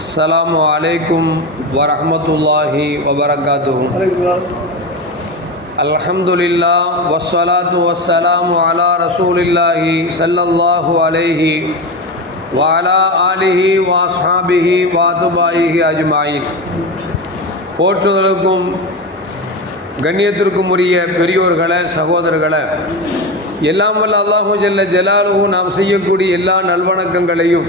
அஸ்லாம் வலைக்கும் வரமத்துல்லாஹி வபரகாத்தும் அல்ஹம்துலில்லா வசலாத்து வசலாம் அலா ரசூலில்லாஹி சல்லல்லாஹு அலைஹி வாலா ஆலிஹி வாஸ்ஹாபிஹி வாதுபாயிஹி அஜ்மாயி போற்றுதலுக்கும் கண்ணியத்திற்கும் உரிய பெரியோர்களை சகோதரர்களை எல்லாம் வல்ல அல்லாஹு ஜல்ல ஜலாலுவும் நாம் செய்யக்கூடிய எல்லா நல்வணக்கங்களையும்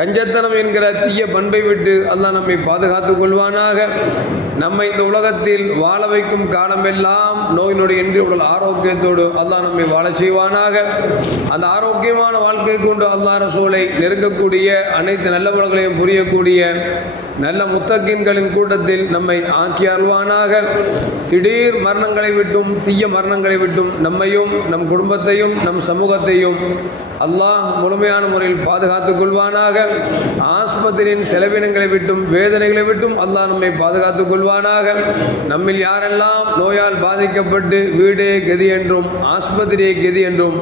கஞ்சத்தனம் என்கிற தீய பண்பை விட்டு அல்லாஹ் நம்மை பாதுகாத்துக் கொள்வானாக. நம்மை இந்த உலகத்தில் வாழ வைக்கும் காலமெல்லாம் நோயினுடைய இன்றி என்று உடல் ஆரோக்கியத்தோடு அல்லாஹ் நம்மை வாழ செய்வானாக. அந்த ஆரோக்கியமான வாழ்க்கை கொண்டு அல்லாஹ் ரசூலை நெருங்கக்கூடிய அனைத்து நல்லவர்களையும் புரியக்கூடிய நல்ல முத்தகின்களின் கூட்டத்தில் நம்மை ஆக்கி அருள்வானாக. திடீர் மரணங்களை விட்டும் தீய மரணங்களை விட்டும் நம்மையும் நம் குடும்பத்தையும் நம் சமூகத்தையும் அல்லாஹ் முழுமையான முறையில் பாதுகாத்துக் கொள்வானாக. ஆஸ்பத்திரியின் செலவினங்களை விட்டும் வேதனைகளை விட்டும் அல்லாஹ் நம்மை பாதுகாத்துக் கொள்வானாக. நம்மில் யாரெல்லாம் நோயால் பாதிக்கப்பட்டு வீடே கதி என்றும் ஆஸ்பத்திரியே கதி என்றும்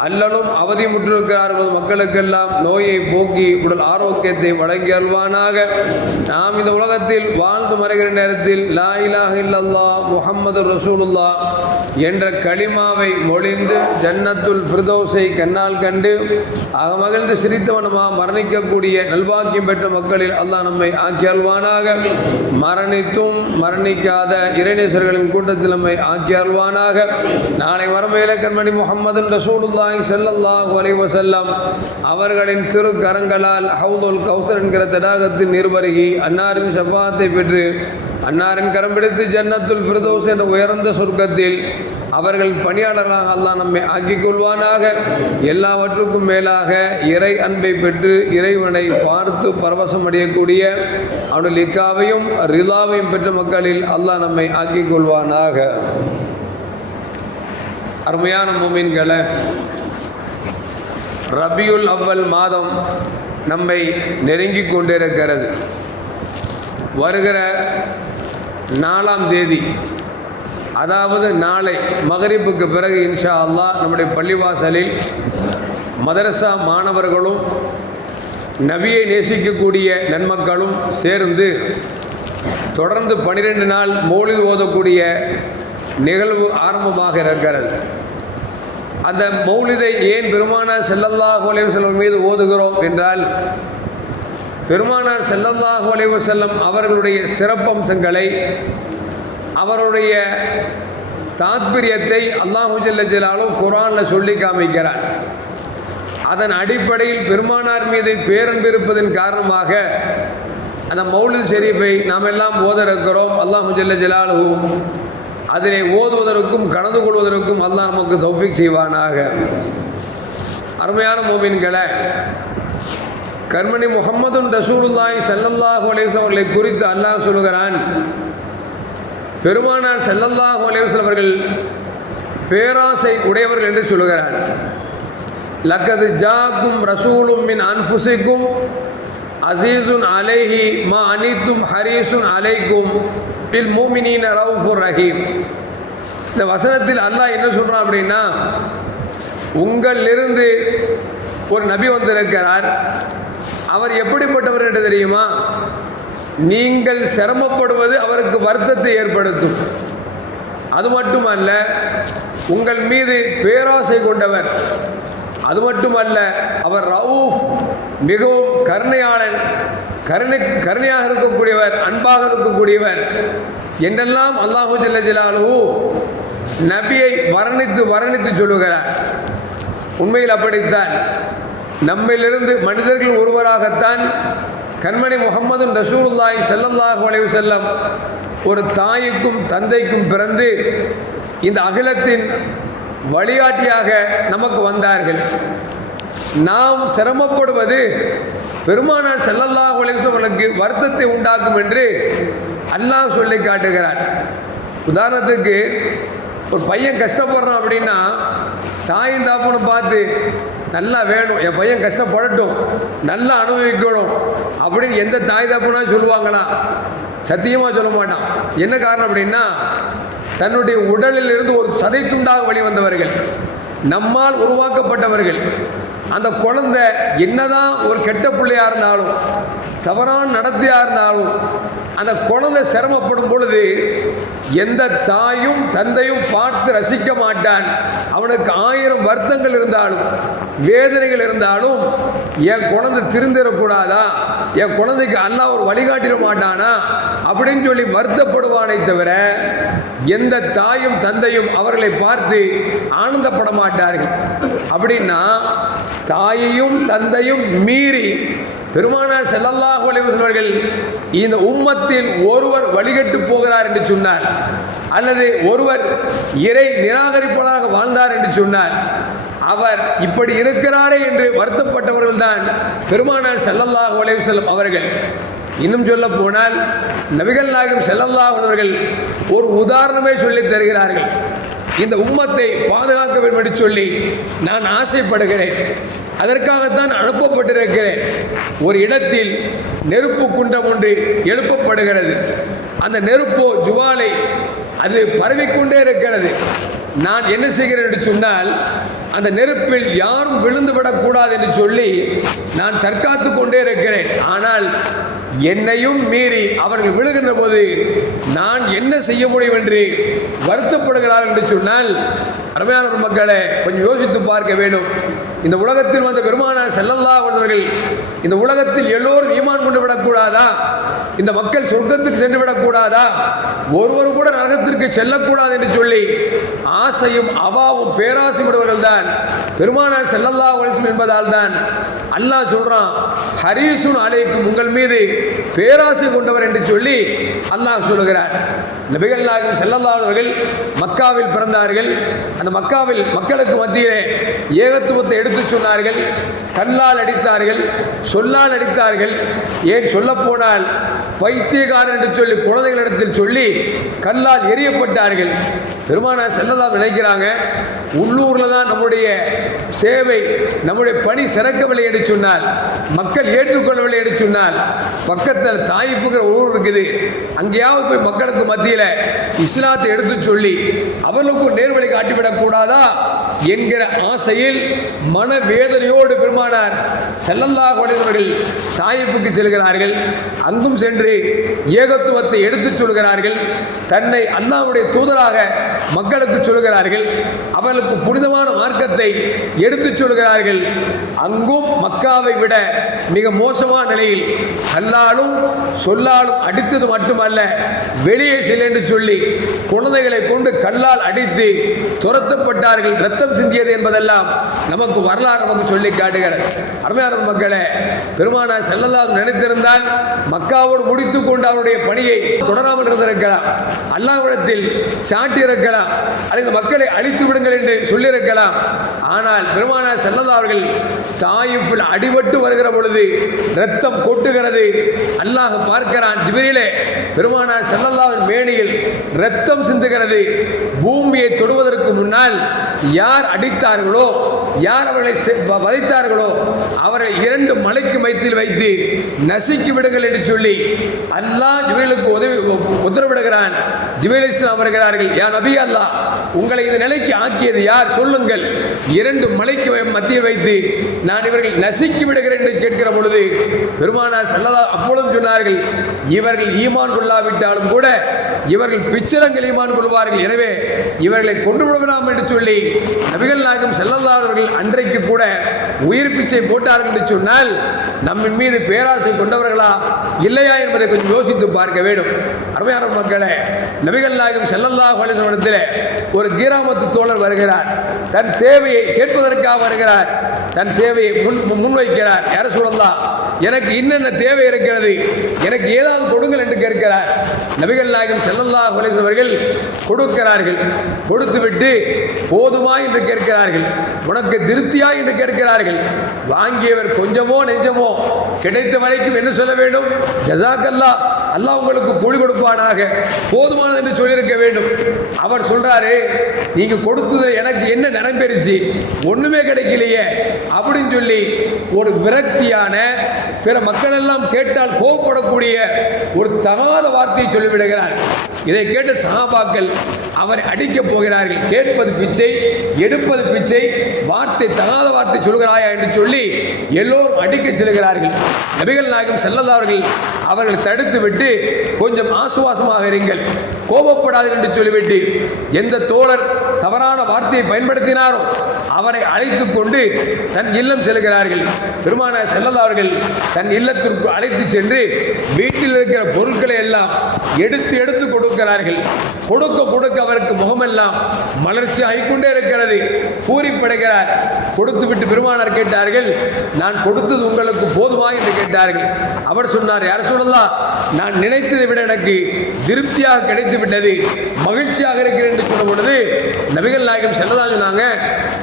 அல்லலும் அவதிமுற்றிருக்கிறார்கள் மக்களுக்கெல்லாம் நோயை போக்கி உடல் ஆரோக்கியத்தை வழங்கி அல்வானாக நாம் இந்த உலகத்தில் வாழ்ந்து மறைகிற நேரத்தில் லா இலாஹ இல்லல்லா முகமது ரசூலுல்லா என்ற களிமாவை மொழிந்து ஜன்னத்துல் ஃபிர்தோஸை கண்ணால் கண்டு அகமகிழ்ந்து சிரித்தவனமா மரணிக்கக்கூடிய நல்வாக்கியம் பெற்ற மக்களில் அல்லாஹ் நம்மை ஆக்கி அல்வானாக மரணித்தும் மரணிக்காத இறைநேசர்களின் கூட்டத்தில் நம்மை ஆக்கி அல்வானாக நாளை மரமையில கண்மணி முகமது ரசூலுல்லா ஸல்லல்லாஹு அலைஹி வஸல்லம் அவர்களின் திருக்கரங்களால் ஹவுதுல் கௌசர் என்கிற தடாகத்தின் நிர்வருகி அன்னாரின் செவ்வாத்தை பெற்று அன்னாரின் கரம் பிடித்து ஜன்னத்துல் ஃபிரதோஸ் என்ற உயர்ந்த சொர்க்கத்தில் அவர்கள் பணியாளர்களாக அல்லா நம்மை ஆக்கிக் கொள்வானாக. எல்லாவற்றுக்கும் மேலாக இறை அன்பை பெற்று இறைவனை பார்த்து பரவசம் அடையக்கூடிய அவனுடைய லிக்காவையும் ரிதாவையும் பெற்ற மக்களில் அல்லாஹ் நம்மை ஆக்கிக் கொள்வானாக. அருமையான மூமின்களை ரபியுல் அவ்வல் மாதம் நம்மை நெருங்கி கொண்டிருக்கிறது. வருகிற நாலாம் தேதி அதாவது நாளை மகரிப்புக்கு பிறகு இன்ஷா அல்லா நம்முடைய பள்ளிவாசலில் மதரசா மாணவர்களும் நபியை நேசிக்கக்கூடிய நன்மக்களும் சேர்ந்து தொடர்ந்து பனிரெண்டு நாள் மோழி ஓதக்கூடிய நிகழ்வு ஆரம்பமாக இருக்கிறது. அந்த மௌலிதை ஏன் பெருமானார் செல்லல்லாஹு அலைஹி மீது ஓதுகிறோம் என்றால் பெருமானார் செல்லல்லாஹு அலைஹி செல்லம் அவர்களுடைய சிறப்பம்சங்களை அவருடைய தாத்பரியத்தை அல்லாஹு ஜல்லாலும் குரானில் சொல்லி காமிக்கிறார். அதன் அடிப்படையில் பெருமானார் மீது பேரன்பு இருப்பதன் காரணமாக அந்த மௌலித் ஷெரீஃபை நாம் எல்லாம் ஓத இருக்கிறோம். அல்லாஹு ஜல்ல ஜலாலுஹு அதனை ஓதுவதற்கும் கலந்து கொள்வதற்கும் அல்லாஹ் நமக்கு தௌஃபிக் செய்வானாக. அருமையான மோமின்களை கர்மணி முகமது ரசூலுல்லாஹி ஸல்லல்லாஹு ஹோலேஸ் அவர்களை குறித்து அல்லாஹ் சொல்லுகிறான் பெருமானார் செல்லல்லாஹ் ஹோலேஸ் அவர்கள் பேராசை உடையவர்கள் என்று சொல்லுகிறார். லக்கது ஜாக்கும் ரசூலும் மின் அன்ஃபுசிக்கும் அசீசுன் அலைஹி மா அனித்தும் ஹரீசுன் அலைக்கும் பில் மூமினின் ரவுஃபுர் ரஹீம். இந்த வசனத்தில் அல்லாஹ் என்ன சொல்கிறான் அப்படின்னா உங்களிலிருந்து ஒரு நபி வந்திருக்கிறார். அவர் எப்படிப்பட்டவர் என்று தெரியுமா? நீங்கள் சிரமப்படுவது அவருக்கு வருத்தத்தை ஏற்படுத்தும். அது மட்டுமல்ல உங்கள் மீது பேராசை கொண்டவர் அது மட்டுமல்ல அவர் ரவுஃப் மிகவும் கருணையாளன் கருணை கருணையாக இருக்கக்கூடியவர் அன்பாக இருக்கக்கூடியவர். என்றெல்லாம் அல்லாஹு ஜல்லஜிலாலு நபியை வர்ணித்து வர்ணித்து சொல்லுகிறார். உண்மையில் அப்படித்தான். நம்மிலிருந்து மனிதர்கள் ஒருவராகத்தான் கண்மணி முகமது ரசூலுல்லாய் செல்லல்லாஹு வளைவு செல்லம் ஒரு தாய்க்கும் தந்தைக்கும் பிறந்து இந்த அகிலத்தின் வழிகாட்டியாக நமக்கு வந்தார்கள். நாம் சிரமப்படுவது பெருமானார் செல்லல்லா அலைஹி அவர்களுக்கு வருத்தத்தை உண்டாக்கும் என்று அல்லாஹ் சொல்லி காட்டுகிறார். உதாரணத்துக்கு ஒரு பையன் கஷ்டப்படுறான் அப்படின்னா தாயும் தாப்புன்னு பார்த்து நல்லா வேணும் என் பையன் கஷ்டப்படட்டும் நல்லா அனுபவிக்கணும் அப்படின்னு எந்த தாய் தாப்புனா சொல்லுவாங்களா? சத்தியமாக சொல்ல மாட்டான். என்ன காரணம் அப்படின்னா தன்னுடைய உடலில் இருந்து ஒரு சதை துண்டாக வெளிவந்தவர்கள் நம்மால் உருவாக்கப்பட்டவர்கள். அந்த குழந்தை என்னதான் ஒரு கெட்ட பிள்ளையா இருந்தாலும் தவறான நடத்தையா இருந்தாலும் அந்த குழந்தை சிரமப்படும் பொழுது எந்த தாயும் தந்தையும் பார்த்து ரசிக்க மாட்டான். அவனுக்கு ஆயிரம் வருத்தங்கள் இருந்தாலும் வேதனைகள் இருந்தாலும் என் குழந்தை திருந்திடக்கூடாதா? என் குழந்தைக்கு அல்லா ஒரு வழிகாட்டிட மாட்டானா? அப்படின்னு சொல்லி வருத்தப்படுவானே தவிர எந்த தாயும் தந்தையும் அவர்களை பார்த்து ஆனந்தப்பட மாட்டார்கள் அப்படின்னா தாயையும் தந்தையும் மீறி பெருமானார் செல்லல்லாக அலைஹி இந்த உம்மத்தில் ஒருவர் வழிகட்டு போகிறார் என்று சொன்னார். அல்லது ஒருவர் இறை நிராகரிப்பதாக வாழ்ந்தார் என்று சொன்னார். அவர் இப்படி இருக்கிறாரே என்று வருத்தப்பட்டவர்கள் தான் பெருமானார் ஸல்லல்லாஹு அலைஹி அவர்கள். இன்னும் சொல்ல போனால் நபிகள் நாயகம் ஸல்லல்லாஹு அவர்கள் ஒரு உதாரணமே சொல்லி தருகிறார்கள். இந்த உம்மத்தை பாதுகாக்க வேண்டும் என்று சொல்லி நான் ஆசைப்படுகிறேன். அதற்காகத்தான் அனுப்பப்பட்டிருக்கிறேன். ஒரு இடத்தில் நெருப்பு குண்டம் ஒன்று எழுப்பப்படுகிறது. அந்த நெருப்போ ஜுவாலை அது பரவிக்கொண்டே இருக்கிறது. நான் என்ன செய்கிறேன் என்று சொன்னால் அந்த நெருப்பில் யாரும் விழுந்து விடக்கூடாது என்று சொல்லி நான் தற்காத்து கொண்டே இருக்கிறேன். ஆனால் என்னையும் மீறி அவர்கள் விழுகின்ற போது நான் என்ன செய்ய முடியும் என்று வருத்தப்படுகிறார் என்று சொன்னால் அருமையான மக்களை கொஞ்சம் யோசித்து பார்க்க வேண்டும். இந்த உலகத்தில் வந்த பெருமான செல்லல்லா அவர்கள் இந்த உலகத்தில் எல்லோரும் ஈமான் கொண்டு விடக்கூடாதா? இந்த மக்கள் சொர்க்கத்துக்கு சென்று விடக்கூடாதா? ஒருவர் கூட நரகத்திற்கு செல்லக்கூடாது என்று சொல்லி ஆசையும் அவாவும் பேராசை தான் பெருமானார் செல்லல்லா வலிசும் என்பதால் தான் அல்லாஹ் சொல்கிறான் ஹரீசுன் அலைக்கும் உங்கள் மீது பேராசை கொண்டவர் என்று சொல்லி அல்லாஹ் சொல்லுகிறார். நபிகள் நாயகம் செல்லல்லாதவர்கள் மக்காவில் பிறந்தார்கள். அந்த மக்காவில் மக்களுக்கு மத்தியிலே ஏகத்துவத்தை எடுத்துச் சொன்னார்கள். கல்லால் அடித்தார்கள் சொல்லால் அடித்தார்கள். ஏன் சொல்லப்போனால் பைத்தியக்காரன் என்று சொல்லி குழந்தைகளிடத்தில் சொல்லி கல்லால் எரியப்பட்டார்கள் பெருமானார் செல்லலாம் நினைக்கிறாங்க. உள்ளூரில் தான் நம்முடைய சேவை நம்முடைய பணி சிறக்கவில்லை என்று சொன்னால் மக்கள் ஏற்றுக்கொள்ளவில்லை என்று சொன்னால் பக்கத்தில் தாயிப்புங்கிற ஊர் இருக்குது. அங்கேயாவது போய் மக்களுக்கு மத்தியில் இஸ்லாத்தை எடுத்து சொல்லி அவர்களுக்கும் நேர்வழி காட்டிவிடக்கூடாதா என்கிற ஆசையில் மனவேதனையோடு பெருமானார் செல்லல்லா உடையவர்கள் தாயிப்புக்கு செல்கிறார்கள். அங்கும் சென்று ஏகத்துவத்தை எடுத்துச் சொல்கிறார்கள். தன்னை அண்ணாவுடைய தூதராக மக்களுக்கு சொல்கிறார்கள் அவர்களுக்கு புனிதமான மார்க்கத்தை எடுத்துச் சொல்கிறார்கள் அங்கும் மக்காவை விட மிக மோசமான நிலையில் அல்லாலும் சொல்லாலும் அடித்தது மட்டுமல்ல வெளியே செல் என்று சொல்லி குழந்தைகளை கொண்டு கல்லால் அடித்து துரத்தப்பட்டார்கள். ரத்தம் சிந்தியது என்பதெல்லாம் நமக்கு வரலாறு நமக்கு சொல்லி காட்டுகிறது. அருமையான மக்களே பெருமானா செல்லலாம் நினைத்திருந்தால் மக்காவோடு முடித்துக் கொண்டு அவருடைய பணியை தொடராமல் இருந்திருக்கிறார் அல்லாவிடத்தில் சாட்டி இருக்கலாம் அல்லது மக்களை அழித்து விடுங்கள் என்று சொல்லியிருக்கலாம். ஆனால் பெருமானா செல்லதா அவர்கள் தாயிஃபில் அடிபட்டு வருகிற பொழுது ரத்தம் கொட்டுகிறது. அல்லாஹ் பார்க்கிறான் ஜிபிரிலே பெருமானா செல்லல்லாவின் மேனியில் ரத்தம் சிந்துகிறது. பூமியை தொடுவதற்கு முன்னால் யார் அடித்தார்களோ யார் அவர்களை வதைத்தார்களோ அவரை இரண்டு மலைக்கு மைத்தில் வைத்து நசுக்கி விடுங்கள் என்று சொல்லி அல்லாஹ் ஜிபேலுக்கு உதவி உத்தரவிடுகிறான். ஜிபேல் இஸ்லாம் வருகிறார்கள் யா நபி அல்லாஹ் உங்களை இந்த நிலைக்கு ஆக்கியது யார்? சொல்லுங்கள். இரண்டு மலைக்கு மத்திய வைத்து நான் இவர்கள் நசுக்கி விடுகிறேன் என்று கேட்கிற பொழுது பெருமானார் செல்லதா அப்பொழுதும் சொன்னார்கள் இவர்கள் ஈமான் கொள்ளாவிட்டாலும் கூட இவர்கள் பிச்சரங்கள் ஈமான் கொள்வார்கள். எனவே இவர்களை கொண்டு விடலாம் என்று சொல்லி நபிகள் நாயகம் செல்லல்லாதவர்கள் அன்றைக்கு கூட உயிர் பிச்சை போட்டார்கள் என்று சொன்னால் நம்மின் மீது பேராசை கொண்டவர்களா இல்லையா என்பதை கொஞ்சம் யோசித்து பார்க்க வேண்டும். அருமையான மக்களே நபிகள் நாயகம் செல்லல்லாஹு அலைஹி ஒரு கிராமத்து தோழர் வருகிறார். தன் தேவையை கேட்பதற்காக வருகிறார். தன் தேவையை முன் முன்வைக்கிறார். யார சொல்லலாம்? எனக்கு என்னென்ன தேவை இருக்கிறது? எனக்கு ஏதாவது கொடுங்கள் என்று கேட்கிறார். நபிகள் நாயகம் செல்லல்லா அவர்கள் கொடுக்கிறார்கள். கொடுத்துவிட்டு போதுமா என்று கேட்கிறார்கள். உனக்கு திருப்தியா என்று கேட்கிறார்கள். வாங்கியவர் கொஞ்சமோ நெஞ்சமோ கிடைத்த வரைக்கும் என்ன சொல்ல வேண்டும்? ஜசாக்கல்லா அல்லாஹ் உங்களுக்கு கூலி கொடுப்பானாக. போதுமானது என்று சொல்லியிருக்க வேண்டும். அவர் சொல்றாரு நீங்க கொடுத்தது எனக்கு என்ன நிரம்பெருச்சு ஒண்ணுமே கிடைக்கலையே. அப்படின்னு சொல்லி ஒரு விரக்தியான பிற மக்கள் எல்லாம் கேட்டால் கோவப்படக்கூடிய ஒரு தகாத வார்த்தையை சொல்லிவிடுகிறார். இதை கேட்ட சகாபாக்கள் அவரை அடிக்கப் போகிறார்கள். கேட்பது பிச்சை எடுப்பது பிச்சை வார்த்தை தகாத வார்த்தை சொல்கிறாயா என்று சொல்லி எல்லோரும் அடிக்க செல்கிறார்கள். நபிகள் நாயகம் செல்லதார்கள் அவர்கள் தடுத்து விட்டு கொஞ்சம் ஆசுவாசமாக இருங்கள். கோபப்படாது என்று சொல்லிவிட்டு எந்த தோழர் தவறான வார்த்தையை பயன்படுத்தினாரோ அவரை அழைத்து கொண்டு தன் இல்லம் செல்கிறார்கள். பெருமான செல்லதார்கள் தன் இல்லத்திற்கு அழைத்து சென்று வீட்டில் இருக்கிற பொருட்களை எல்லாம் எடுத்து எடுத்து கொடுக்கிறார்கள். கொடுக்க கொடுக்க அவருக்கு முகமெல்லாம் மலர்ச்சி ஆகிக்கொண்டே இருக்கிறது. பூரிப்படைகிறார். கொடுத்து விட்டு பெருமானார் கேட்டார்கள் நான் கொடுத்தது உங்களுக்கு போதுமா? என்று கேட்டார்கள். அவர் சொன்னார் யார் சொல்லலாம் நான் நினைத்ததை விட எனக்கு திருப்தியாக கிடைத்து விட்டது மகிழ்ச்சியாக இருக்கிறேன் என்று சொன்ன பொழுது நபிகள் நாயகம் செல்லதா சொன்னாங்க.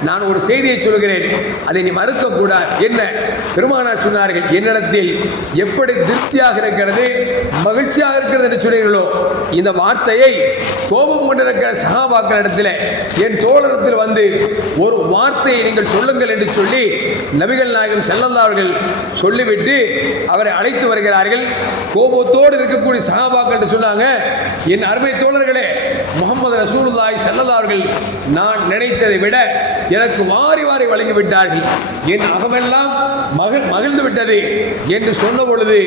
நான் ஒரு செய்தியை சொல்கிறேன். அதை நீ மறுக்கக்கூடாது. என்ன? பெருமானார் சொன்னார்கள் என்னிடத்தில் எப்படி திருப்தியாக இருக்கிறது மகிழ்ச்சியாக இருக்கிறது என்று சொன்னீர்களோ இந்த வார்த்தையை கோபம் கொண்டிருக்கிற சகாபாக்களிடத்தில் என் தோழரத்தில் வந்து ஒரு வார்த்தையை நீங்கள் சொல்லுங்கள் என்று சொல்லி நபிகள் நாயகம் செல்லல்லா அவர்கள் சொல்லிவிட்டு அவரை அழைத்து வருகிறார்கள். கோபத்தோடு இருக்கக்கூடிய சகாபாக்கள் என்று சொன்னாங்க என் அருமை தோழர்களே முகமது ரசூலுல்லாய் ஸல்லல்லாஹு அவர்கள் நான் நினைத்ததை விட எனக்கு வாரி வாரி வழங்கி விட்டார்கள் என் அகமெல்லாம் மகிழ் மகிழ்ந்து விட்டது என்று சொன்ன பொழுது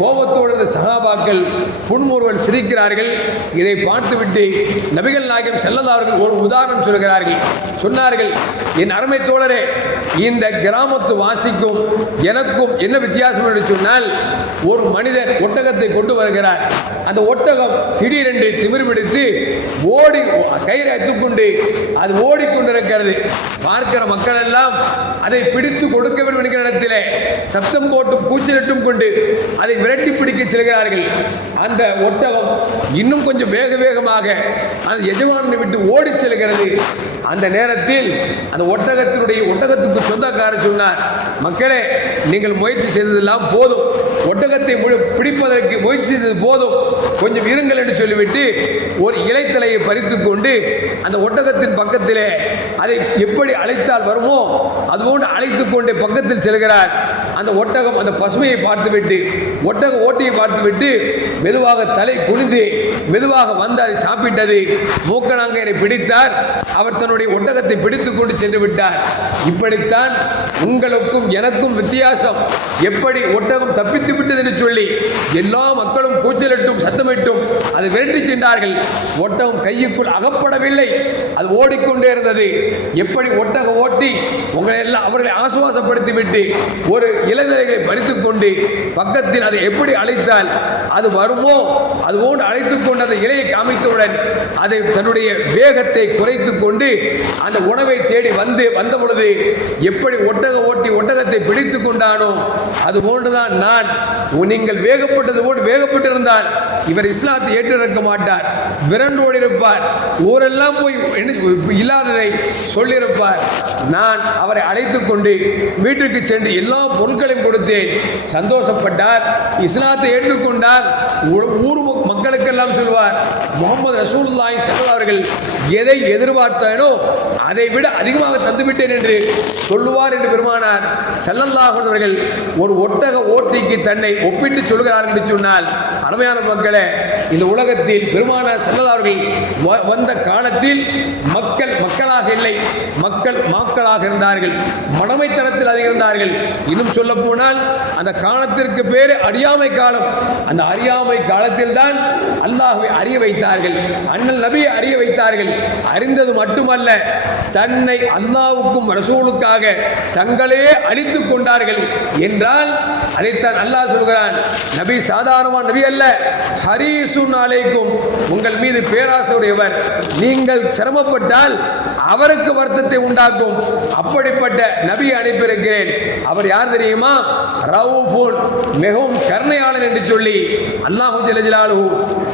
கோபத்தோடு இருந்த சகாபாக்கள் புன்முறுவல் சிரிக்கிறார்கள். இதை பார்த்துவிட்டு நபிகள் நாயகம் ஸல்லல்லாஹு அவர்கள் ஒரு உதாரணம் சொல்கிறார்கள். சொன்னார்கள் என் அருமை தோழரே இந்த கிராமத்து வாசிக்கும் எனக்கும் என்ன வித்தியாசம்? என்று சொன்னால் ஒரு மனிதர் ஒட்டகத்தை கொண்டு வருகிறார். அந்த ஒட்டகம் திடீரென்று திமிர்பிடித்து ஓடி கயிறை எடுத்துக்கொண்டு அது ஓடிக்கொண்டிருக்கிறது. பார்க்கிற மக்கள் எல்லாம் அதை பிடித்து கொடுக்க வேண்டும் என்கிற இடத்திலே சத்தம் போட்டும் கூச்சலிட்டும் கொண்டு அதை விரட்டி பிடிக்க செல்கிறார்கள். அந்த ஒட்டகம் இன்னும் கொஞ்சம் வேக வேகமாக அந்த எஜமானனை விட்டு ஓடி செல்கிறது. அந்த நேரத்தில் அந்த ஒட்டகத்தினுடைய ஒட்டகத்துக்கு சொந்தக்காரர் சொன்னார் மக்களே நீங்கள் முயற்சி செய்ததெல்லாம் போதும். ஒட்டகத்தை முழு பிடிப்பதற்கு முயற்சி செய்தது போதும். கொஞ்சம் இருங்கள் என்று சொல்லிவிட்டு ஒரு இலைத்தலையை பறித்து கொண்டு அந்த ஒட்டகத்தின் பக்கத்திலே அதை எப்படி அழைத்தால் வருமோ அதுபோன்று அழைத்து கொண்டு பக்கத்தில் செல்கிறார். அந்த ஒட்டகம் அந்த பசுமையை பார்த்துவிட்டு ஒட்டக ஓட்டியை பார்த்துவிட்டு மெதுவாக தலை குனிந்து மெதுவாக வந்து அதை சாப்பிட்டது. மூக்கணாங்கரை பிடித்தார். அவர் தன்னுடைய ஒட்டகத்தை பிடித்து கொண்டு சென்று விட்டார். இப்படித்தான் உங்களுக்கும் எனக்கும் வித்தியாசம். எப்படி ஒட்டகம் தப்பித்து விட்டது என்று சொல்லி எல்லா மக்களும் கூச்சலிட்டும் சத்தமிட்டும் அது விரட்டி சென்றார்கள். ஒட்டகம் கையுக்குள் அகப்படவில்லை. அது ஓடிக்கொண்டே இருந்தது. எப்படி ஒட்டகம் ஓட்டி உங்களை எல்லாம் அவர்களை ஆசுவாசப்படுத்திவிட்டு ஒரு இலைதலைகளை பறித்துக் கொண்டு பக்கத்தில் அதை எப்படி அழைத்தால் அது வருமோ? அது போன்று அழைத்துக் கொண்டு அந்த இலையை காமித்தவுடன் அதை தன்னுடைய வேகத்தை குறைத்துக் கொண்டு அந்த உணவை தேடி வந்து வந்த பொழுது எப்படி ஒட்டக ஓட்டி ஒட்டகத்தை பிடித்து கொண்டானோ? அது போன்றுதான் நான். நீங்கள் வேகப்பட்டது போன்று வேகப்பட்டிருந்தால் இவர் இஸ்லாத்தை ஏற்றிருக்க மாட்டார். விரண்டோடு இருப்பார் ஊரெல்லாம் போய் இல்லாததை சொல்லியிருப்பார். நான் அவரை அழைத்து கொண்டு வீட்டுக்கு சென்று எல்லா பொருட்களையும் கொடுத்தேன். சந்தோஷப்பட்டார். இஸ்லாத்தை ஏற்றுக்கொண்டார். ஊர் மக்களுக்கெல்லாம் சொல்வார். முகமது ரசூல்லாய் செல்வார்கள் அவர்கள் எதை எதிர்பார்த்தானோ அதை விட அதிகமாக தந்துவிட்டேன் என்று சொல்லுவார் என்று பெருமானார். ஸல்லல்லாஹு அவர்கள் ஒரு ஒட்டக ஓட்டிக்கு தன்னை ஒப்பிட்டு சொல்கிறார் என்று சொன்னால் அருமையான மக்களே இந்த உலகத்தில் பெருமானார் ஸல்லல்லாஹு அவர்கள் வ- வந்த காலத்தில் மக்கள் மக்களாக இல்லை மக்கள் மாக்களாக இருந்தார்கள் மடமைத்தனத்தில் அதிகம் இருந்தார்கள் இன்னும் சொல்ல போனால் அந்த காலத்திற்கு பேர் அறியாமை காலம். அந்த அறியாமை காலத்தில் தான் அல்லாஹ்வை அறிய வைத்தார்கள் அண்ணல் நபியை அறிய வைத்தார்கள். அறிந்தது மட்டுமல்ல தன்னை அல்லாவுக்கும் ரசூலுக்காக தங்களே அழித்துக் கொண்டார்கள் என்றால் அதைத்தான் அல்லாஹ் சொல்கிறான். நபி சாதாரணமான நபி அல்ல. ஹரீசுன் அலைக்கும் உங்கள் மீது பேராசையுடையவர். நீங்கள் சிரமப்பட்டால் அவருக்கு வருத்தத்தை உண்டாக்கும். அப்படிப்பட்ட நபி அனுப்பியிருக்கிறேன் அவர் யார் தெரியுமா? ரவுஃபுன் மிகவும் கருணையாளன் என்று சொல்லி அல்லாஹு ஜலஜலாலு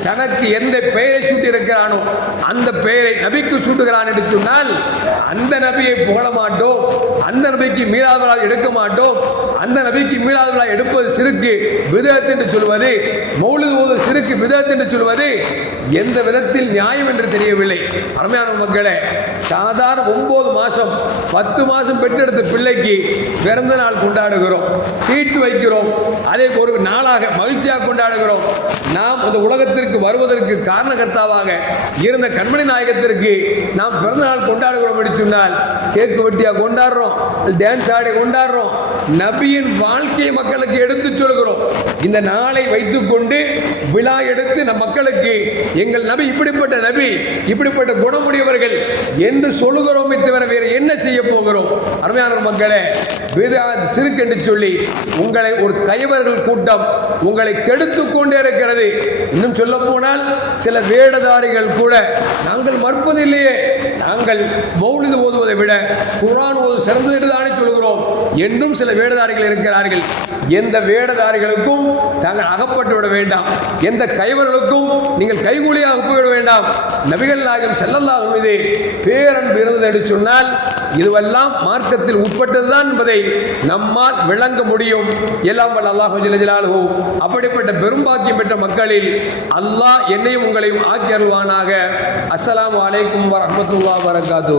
தனக்கு எந்த பெயரை சூட்டியிருக்கிறானோ அந்த பெயரை நபிக்கு சூட்டுகிறான் என்று சொன்னால் அந்த நபியை புகழ மாட்டோம். அந்த நபிக்கு மீறாதவராக எடுக்க மாட்டோம். அந்த நபிக்கு மீளாத விழா எடுப்பது சிறுக்கு விதத் என்று சொல்வது மௌலிது ஓது சிறுக்கு விதத் என்று சொல்வது எந்த விதத்தில் நியாயம் என்று தெரியவில்லை. அருமையான மக்களே சாதாரண ஒன்பது மாதம் பத்து மாதம் பெற்றெடுத்த பிள்ளைக்கு பிறந்த நாள் கொண்டாடுகிறோம் சீட்டு வைக்கிறோம் அதை ஒரு நாளாக மகிழ்ச்சியாக கொண்டாடுகிறோம். நாம் அந்த உலகத்திற்கு வருவதற்கு காரணகர்த்தாவாக இருந்த கண்மணி நாயகத்திற்கு நாம் பிறந்த நாள் கொண்டாடுகிறோம் என்று சொன்னால் கேக்கு வெட்டியாக கொண்டாடுறோம் டான்ஸ் ஆடி கொண்டாடுறோம் நபியின் வாழ்க்கையை மக்களுக்கு எடுத்து சொல்கிறோம். இந்த நாளை வைத்துக்கொண்டு விழா எடுத்து நம் மக்களுக்கு எங்கள் நபி இப்படிப்பட்ட நபி இப்படிப்பட்ட குணமுடையவர்கள் என்று சொல்லுகிறோமே தவிர வேறு என்ன செய்ய போகிறோம்? அருமையான மக்களே வேதாத் சிறுக்கென்று சொல்லி உங்களை ஒரு கைவர்கள் கூட்டம் உங்களை கெடுத்து கொண்டே இருக்கிறது. இன்னும் சொல்ல போனால் சில வேடதாரிகள் கூட நாங்கள் மறுப்பதில்லையே நாங்கள் மௌலிது ஓதுவதை விட குரான் ஓது சிறந்தது தானே சொல்கிறோம். என்றும் சில வேடதாரிகள் இருக்கிறார்கள்? எந்த வேடதாரிகளுக்கும் தாங்கள் அகப்பட்டு விட வேண்டாம். எந்த கைவர்களுக்கும் நீங்கள் கைகூலியாக ஒப்புவிட வேண்டாம். நபிகள் நாயகம் செல்லல்லாஹும் மீது பேரன்பு இருந்தது என்று சொன்னால் இதுவெல்லாம் மார்க்கத்தில் உட்பட்டதுதான் என்பதை நம்மால் விளங்க முடியும். எல்லாம் வல்ல அல்லாஹ் ஜலாலுஹு. அப்படிப்பட்ட பெரும்பாக்கியம் பெற்ற மக்களில் அல்லாஹ் என்னையும் உங்களையும் ஆக்கி அருள்வானாக அஸ்ஸலாமு அலைக்கும் வரஹ்மத்துல்லாஹி வரகாத்து